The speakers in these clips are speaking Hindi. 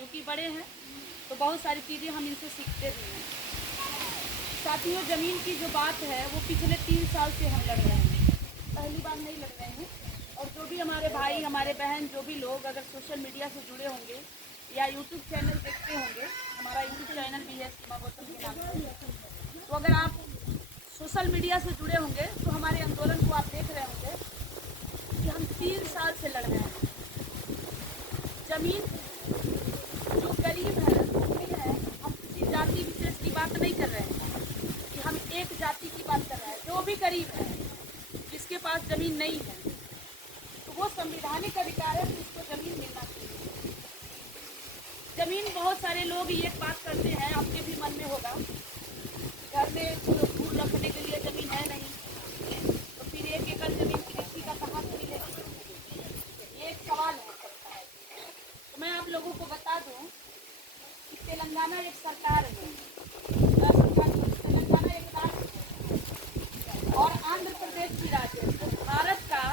क्योंकि बड़े हैं तो बहुत सारी चीज़ें हम इनसे सीखते भी हैं। साथियों, ज़मीन की जो बात है वो पिछले 3 साल से हम लड़ रहे हैं, पहली बार नहीं लड़ रहे हैं। और जो भी हमारे भाई, हमारे बहन, जो भी लोग अगर सोशल मीडिया से जुड़े होंगे या यूट्यूब चैनल देखते होंगे, हमारा यूट्यूब चैनल भी है सीमा गौतम के नाम से, तो अगर आप सोशल मीडिया से जुड़े होंगे तो हमारे आंदोलन को आप देख रहे होंगे कि हम 3 साल से लड़ रहे हैं। ज़मीन जो गरीब है, दुखी है, हम किसी जाति विशेष की बात नहीं कर रहे हैं कि हम एक जाति की बात कर रहे हैं। जो भी गरीब है, जिसके पास ज़मीन नहीं है, तो वो संवैधानिक अधिकार है कि उसको ज़मीन मिलना चाहिए। ज़मीन, बहुत सारे लोग ये बात करते हैं, आपके भी मन में होगा, घर में फूल रखने के लिए ज़मीन है नहीं, तो फिर 1 एकड़ ज़मीन किसी का कहाँ से मिलेगी? ये एक सवाल हो सकता है। तो मैं आप लोगों को बता दूं कि तेलंगाना एक सरकार है, तेलंगाना एक राज्य है और आंध्र प्रदेश भी राज्य है। तो भारत का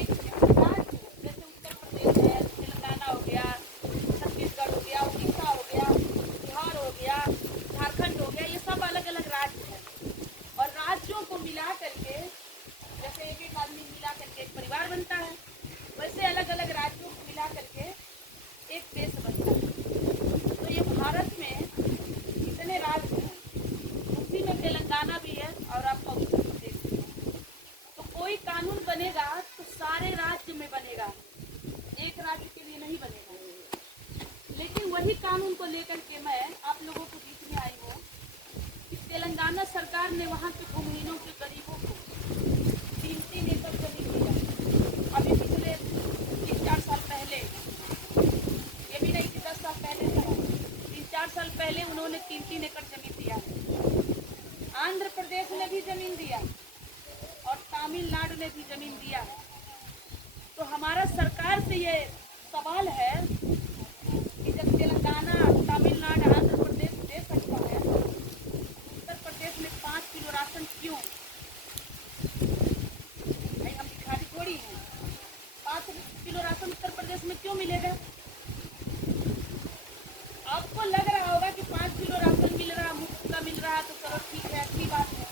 एक राज्य है, जैसे उत्तर प्रदेश है, तेलंगाना हो गया, छत्तीसगढ़ हो गया, उड़ीसा हो गया, बिहार हो गया, झारखंड हो गया, ये सब अलग अलग राज्य हैं। और राज्यों को मिला करके, जैसे एक एक आदमी मिला करके एक परिवार बनता है, वैसे अलग अलग राज्यों को मिला करके एक देश बनता है। तो ये भारत में इतने राज्य हैं, उसी में तेलंगाना भी है और आपका उत्तर प्रदेश भी है। तो कोई कानून बनेगा तो सारे राज्य में बनेगा, एक राज्य के लिए नहीं बनेगा। लेकिन वही कानून को लेकर के मैं आप लोगों को बीच में आई हूँ कि तेलंगाना सरकार ने वहाँ के भूमिहीनों के गरीबों को 3-3 एकड़ जमीन दिया। अभी पिछले 3-4 साल पहले, ये भी नहीं कि 10 साल पहले था, 3-4 साल पहले उन्होंने 3-3 एकड़ जमीन दिया है। आंध्र प्रदेश ने भी जमीन दिया और तमिलनाडु ने भी जमीन दिया है। तो हमारा सरकार से ये सवाल है कि जब तेलंगाना, तमिलनाडु, आंध्र प्रदेश दे सकता है, उत्तर प्रदेश में 5 किलो राशन क्यों? भाई हम भिखारी थोड़ी हैं। 5 किलो राशन उत्तर प्रदेश में क्यों मिलेगा? आपको लग रहा होगा कि 5 किलो राशन मिल रहा, मुफ्त का मिल रहा, तो चलो ठीक है, अच्छी बात है।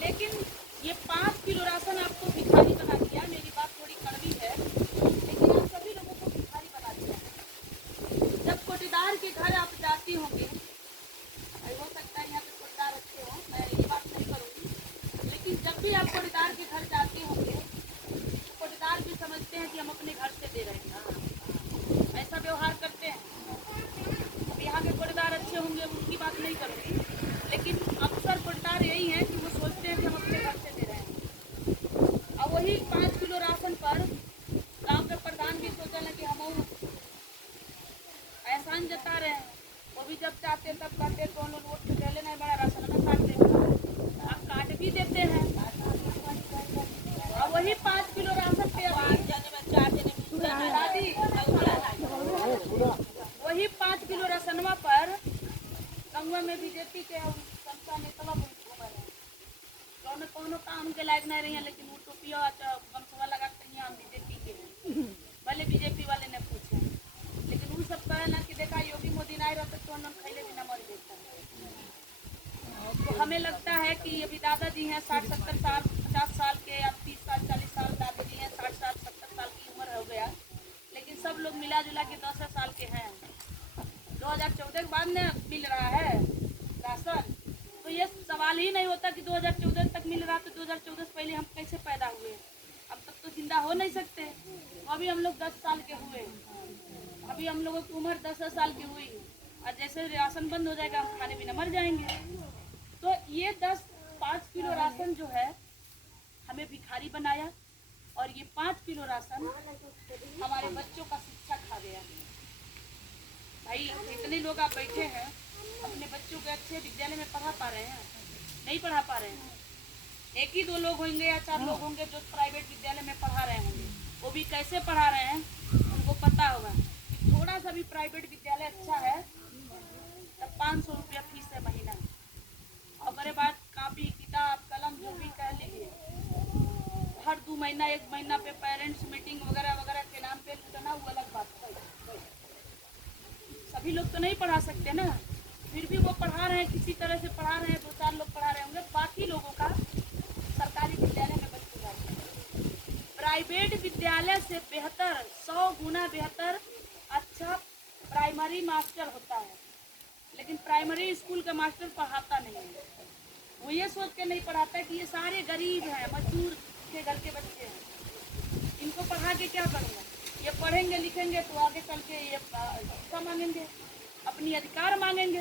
लेकिन ये 5 किलो राशन आपको भिखारी बना दिया। मेरी बात थोड़ी कड़वी है, लेकिन आप सभी लोगों को भिखारी बना दिया। जब कोटेदार के घर आप जाती होंगे, हो सकता है यहाँ पे कोटेदार अच्छे हो, मैं ये बात नहीं करूँगी, लेकिन जब भी आप कोटेदार के घर जाते होंगे तो कोटेदार भी समझते हैं कि हम अपने घर से दे रहे हैं, ऐसा व्यवहार करते हैं। अब यहाँ के कोटेदार अच्छे होंगे, उनकी बात नहीं करूँगी, लेकिन अक्सर कोटेदार यही है कि वो सोचते हैं कि हम अपने घर से दे रहे हैं। और वही 5 किलो राशन पर गांव के प्रधान भी सोचल है कि हम एहसान जता रहे हैं। वो भी जब चाहते तब कहते तो हम लोग वोट के पहले नहीं बड़ा राशन में काट देंगे, आप काट भी देते हैं। और वही 5 किलो राशन पे दादी, वही 5 किलो राशनवा पर गंगवा में बीजेपी के संस्था नेता घूम रहे हैं, कौनो काम के लायक नहीं रही है, लेकिन वो टोपिया गमछवा लगा के हम बीजेपी के हैं। भले बीजेपी वाले ने पूछे, लेकिन वो सब कहे ना कि देखा योगी मोदी नहीं रहते तो हम खैले भी न मर देता। तो हमें लगता है कि अभी दादाजी हैं 60-70 साल, 50 साल के, या 30 साल 40 साल, दादाजी हैं 60 साल 70 साल की उम्र हो गया, लेकिन सब लोग मिला जुला के 10 साल के हैं। 2014 के बाद में मिल रहा है राशन, तो ये सवाल ही नहीं होता कि 2014 तक मिल रहा, तो 2014 से पहले हम कैसे पैदा हुए? अब तक तो जिंदा हो नहीं सकते। अभी हम लोग 10 साल के हुए, अभी हम लोगों की उम्र 10 साल की हुई, और जैसे राशन बंद हो जाएगा हम खाने बिना मर जाएंगे। तो ये 5 किलो राशन जो है हमें भिखारी बनाया, और ये 5 किलो राशन हमारे बच्चों का शिक्षा खा गया। भाई इतने लोग आप बैठे हैं, अपने बच्चों को अच्छे विद्यालय में पढ़ा पा रहे हैं? नहीं पढ़ा पा रहे हैं। 1 ही 2 लोग होंगे या 4 लोग होंगे जो प्राइवेट विद्यालय में पढ़ा रहे होंगे, वो भी कैसे पढ़ा रहे हैं उनको पता होगा। थोड़ा सा भी प्राइवेट विद्यालय अच्छा है तब 500 रुपया फीस है महीना, और बड़े बात कापी किताब कलम जो भी कह लीजिए, हर 2 महीना 1 महीना पे पेरेंट्स मीटिंग वगैरह वगैरह के नाम पे लूटना वो अलग बात है। सभी लोग तो नहीं पढ़ा सकते ना, फिर भी वो पढ़ा रहे हैं, किसी तरह से पढ़ा रहे हैं, 2-4 लोग पढ़ा रहे होंगे, बाकी लोगों का सरकारी विद्यालय में बच्चे जाते हैं। प्राइवेट विद्यालय से बेहतर, 100 गुना बेहतर अच्छा प्राइमरी मास्टर होता है, लेकिन प्राइमरी स्कूल का मास्टर पढ़ाता नहीं है। वो ये सोच के नहीं पढ़ाता कि ये सारे गरीब हैं, मजदूर के घर के बच्चे हैं, इनको पढ़ा के क्या करूँगा। ये पढ़ेंगे लिखेंगे तो आगे चल के ये शिक्षा मांगेंगे, अपनी अधिकार मांगेंगे,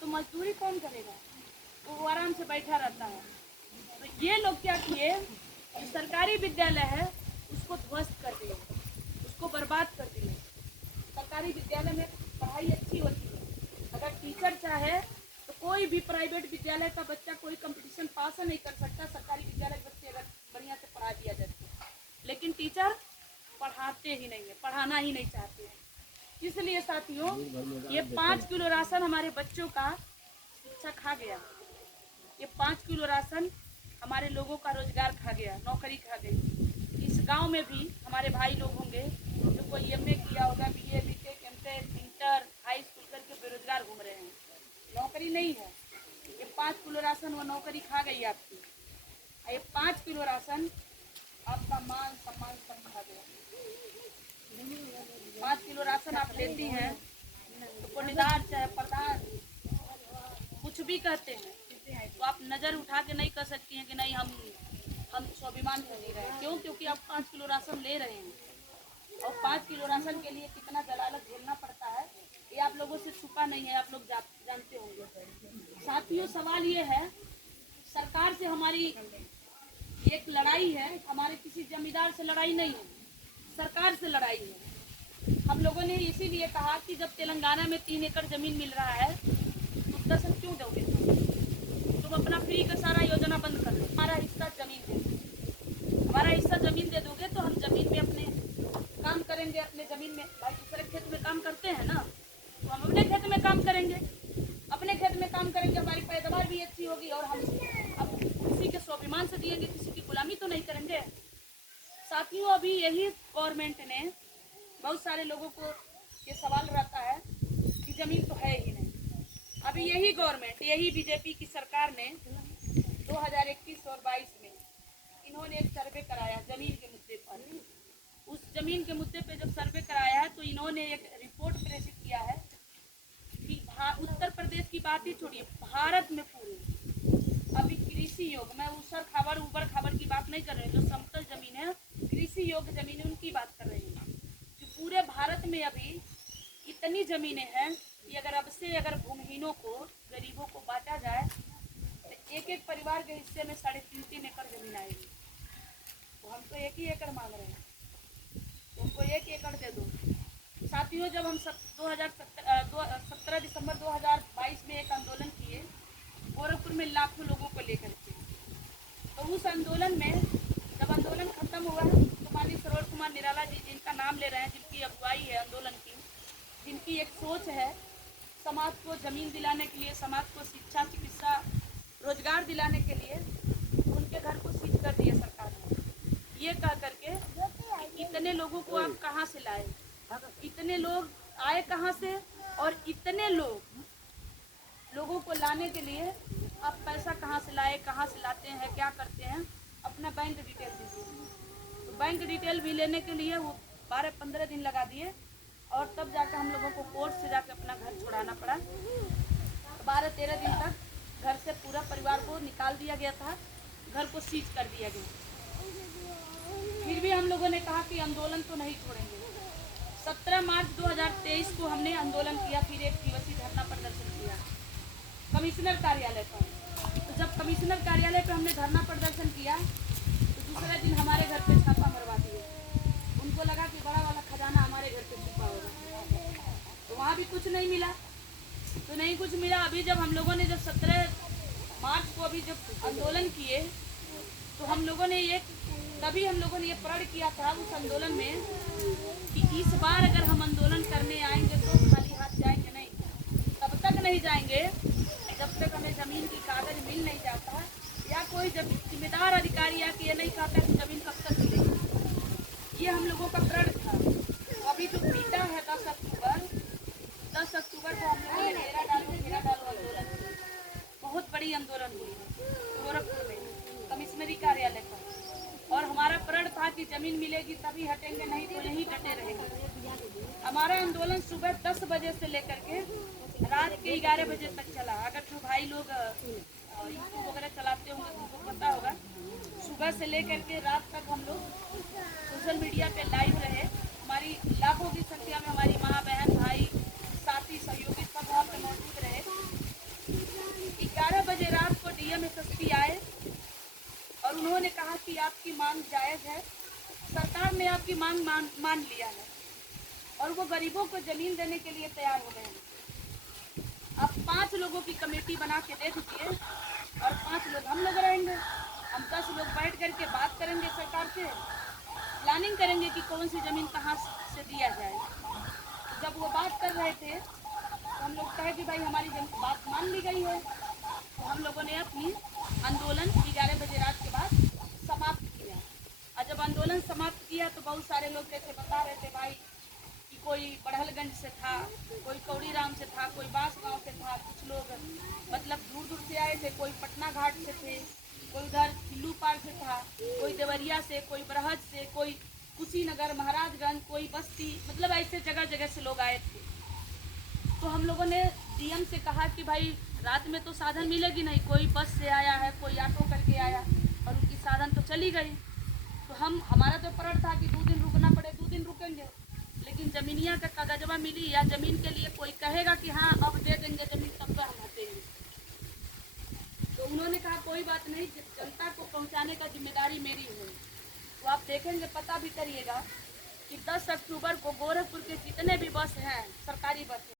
तो मजदूरी कौन करेगा, तो वो आराम से बैठा रहता है। तो ये लोग क्या किए, जो सरकारी विद्यालय है उसको ध्वस्त कर दिए, उसको बर्बाद कर दिए। सरकारी विद्यालय में पढ़ाई अच्छी होती है, अगर टीचर चाहे तो कोई भी प्राइवेट विद्यालय का बच्चा कोई कंपटीशन पास नहीं कर सकता, सरकारी विद्यालय के बच्चे अगर बढ़िया से पढ़ा दिया जाए तो। लेकिन टीचर पढ़ाते ही नहीं है, पढ़ाना ही नहीं चाहते हैं। इसलिए साथियों, ये 5 किलो राशन हमारे बच्चों का शिक्षा खा गया, ये 5 किलो राशन हमारे लोगों का रोजगार खा गया, नौकरी खा गई। इस गांव में भी हमारे भाई लोग होंगे जो कोई एमए किया होगा, BA, BTech, MTech, inter, high school करके बेरोजगार घूम रहे हैं, नौकरी नहीं है। ये 5 किलो राशन वो नौकरी खा गई आपकी, ये 5 किलो राशन आपका मान सम्मान सब खा गया। 5 किलो राशन आप लेती हैं तो कोनीदार चाहे प्रधान कुछ भी कहते हैं तो आप नज़र उठा के नहीं कह सकती हैं कि नहीं हम स्वाभिमान से जी रहे हैं। क्यों? क्योंकि आप 5 किलो राशन ले रहे हैं, और 5 किलो राशन के लिए कितना जलालत झेलना पड़ता है ये आप लोगों से छुपा नहीं है, आप लोग जानते होंगे। साथियों, सवाल ये है, सरकार से हमारी एक लड़ाई है, हमारे किसी जमींदार से लड़ाई नहीं है, सरकार से लड़ाई है। हम लोगों ने इसीलिए कहा कि जब तेलंगाना में 3 एकड़ जमीन मिल रहा है तो दर्शन क्यों दोगे, तुम अपना फ्री का सारा योजना बंद कर दो, हमारा हिस्सा जमीन दे दो, हमारा हिस्सा जमीन दे दोगे तो हम जमीन में अपने काम करेंगे, अपने जमीन में। भाई दूसरे खेत में काम करते हैं ना, तो हम अपने खेत में काम करेंगे, अपने खेत में काम करेंगे, हमारी पैदावार भी अच्छी होगी और हम अब किसी के स्वाभिमान से दिएंगे, किसी की गुलामी तो नहीं करेंगे। साथियों, अभी यही गवर्नमेंट ने बहुत सारे लोगों को ये सवाल रहता है कि ज़मीन तो है ही नहीं। अभी यही गवर्नमेंट, यही बीजेपी की सरकार ने 2021 और 22 में इन्होंने एक सर्वे कराया ज़मीन के मुद्दे पर। उस ज़मीन के मुद्दे पे जब सर्वे कराया है तो इन्होंने एक रिपोर्ट प्रेषित किया है कि उत्तर प्रदेश की बात ही छोड़िए, भारत में पूरे अभी कृषि योग्य, मैं ऊसर खाबर ऊबर खाबर की बात नहीं कर रही हूँ, जो समतल जमीन है, कृषि योग्य जमीन है, उनकी बात कर रही हूँ। कि पूरे भारत में अभी इतनी ज़मीनें हैं कि अगर भूमिहीनों को, गरीबों को बांटा जाए तो एक परिवार के हिस्से में 3.5 एकड़ जमीन आएगी। तो हम तो 1 ही एकड़ मांग रहे हैं, तो उनको 1 एकड़ दे दो। साथियों, जब हम 17 दिसंबर 2022 में एक आंदोलन किए गोरखपुर में लाखों लोगों को लेकर के, तो उस आंदोलन में जब आंदोलन खत्म हुआ तो माननीय सरोज कुमार निराला जी, जिनका नाम ले रहे हैं, जिनकी अगुवाई है आंदोलन की, जिनकी एक सोच है समाज को ज़मीन दिलाने के लिए, समाज को शिक्षा, चिकित्सा, रोजगार दिलाने के लिए, उनके घर को सीज कर दिया सरकार ने। ये कह करके इतने लोगों को आप कहाँ से लाए, इतने लोग आए कहाँ से, और इतने लोगों को लाने के लिए आप पैसा कहाँ से लाए, कहाँ से लाते हैं, क्या करते हैं, अपना बैंक डिटेल दीजिए। तो बैंक डिटेल भी लेने के लिए वो 12-15 दिन लगा दिए, और तब जाकर हम लोगों को कोर्ट से जाकर अपना घर छुड़ाना पड़ा। 12-13 दिन तक घर से पूरा परिवार को निकाल दिया गया था, घर को सीज कर दिया गया। फिर भी हम लोगों ने कहा कि आंदोलन तो नहीं छोड़ेंगे। 17 मार्च 2023 को हमने आंदोलन किया, फिर एक दिवसीय धरना प्रदर्शन किया कमिश्नर कार्यालय पर। तो जब कमिश्नर कार्यालय पर हमने धरना प्रदर्शन किया तो दूसरे दिन हमारे घर पे छापा मरवा दिए। उनको लगा कि बड़ा वाला खजाना हमारे घर पे छुपा होगा, तो वहाँ भी कुछ नहीं मिला। तो नहीं कुछ मिला। अभी जब हम लोगों ने जब 17 मार्च को अभी जब आंदोलन किए तो हम लोगों ने तभी हम लोगों ने ये प्रण किया था उस आंदोलन में कि इस बार अगर हम आंदोलन करने आएंगे तो खाली हाथ जाएंगे नहीं। तब तक नहीं जाएंगे जब तक हमें ज़मीन की कागज मिल नहीं जाता, या कोई जब जिम्मेदार अधिकारी आके ये नहीं कहता कि ज़मीन कब तक मिलेगी। ये हम लोगों का प्रण था। तो अभी जो बीता है 10 जमीन मिलेगी तभी हटेंगे, नहीं तो यहीं डटे रहेंगे। हमारा आंदोलन सुबह 10 बजे से लेकर के रात के 11 बजे तक चला। अगर जो भाई लोग यूट्यूब वगैरह चलाते होंगे उनको पता होगा, सुबह से लेकर के रात तक हम लोग सोशल मीडिया पे लाइव रहे। हमारी लाखों की संख्या में हमारी माँ, बहन, भाई, साथी, सहयोगी सब वहाँ पे मौजूद रहे। 11 बजे रात को डीएम एसएसपी आए और उन्होंने कहा कि आपकी मांग जायज़ है, सरकार ने आपकी मांग मान लिया है और वो गरीबों को ज़मीन देने के लिए तैयार हो गए हैं। आप 5 लोगों की कमेटी बना के दे दीजिए और 5 लोग हम लोग रहेंगे। हम 10 लोग बैठ करके बात करेंगे सरकार से, प्लानिंग करेंगे कि कौन सी ज़मीन कहाँ से दिया जाए। तो जब वो बात कर रहे थे तो हम लोग कहे कि भाई हमारी बात मान ली गई है। तो हम लोगों ने अपनी आंदोलन 11 बजे रात के बाद समाप्त किया। और जब आंदोलन समाप्त किया तो बहुत सारे लोग जैसे बता रहे थे भाई कि कोई बड़हलगंज से था, कोई कौड़ीराम से था, कोई बांस गांव से था, कुछ लोग मतलब दूर दूर से आए थे, कोई पटना घाट से थे, कोई उधर किल्लू पार से था, कोई देवरिया से, कोई बरहज से, कोई कुशीनगर, महाराजगंज, कोई बस्ती, मतलब ऐसे जगह जगह से लोग आए थे। तो हम लोगों ने डीएम से कहा कि भाई रात में तो साधन मिलेगी नहीं, कोई बस से आया है, कोई ऑटो करके आया और उनकी साधन तो चली गई। तो हमारा तो प्रण था कि 2 दिन रुकना पड़े, 2 दिन रुकेंगे, लेकिन ज़मीनिया का कागजवा मिली या ज़मीन के लिए कोई कहेगा कि हाँ अब दे देंगे ज़मीन तब तो हम हटेंगे। तो उन्होंने कहा कोई बात नहीं, जनता को पहुँचाने का जिम्मेदारी मेरी है। तो आप देखेंगे, पता भी करिएगा कि 10 अक्टूबर को गोरखपुर के जितने भी बस हैं, सरकारी बस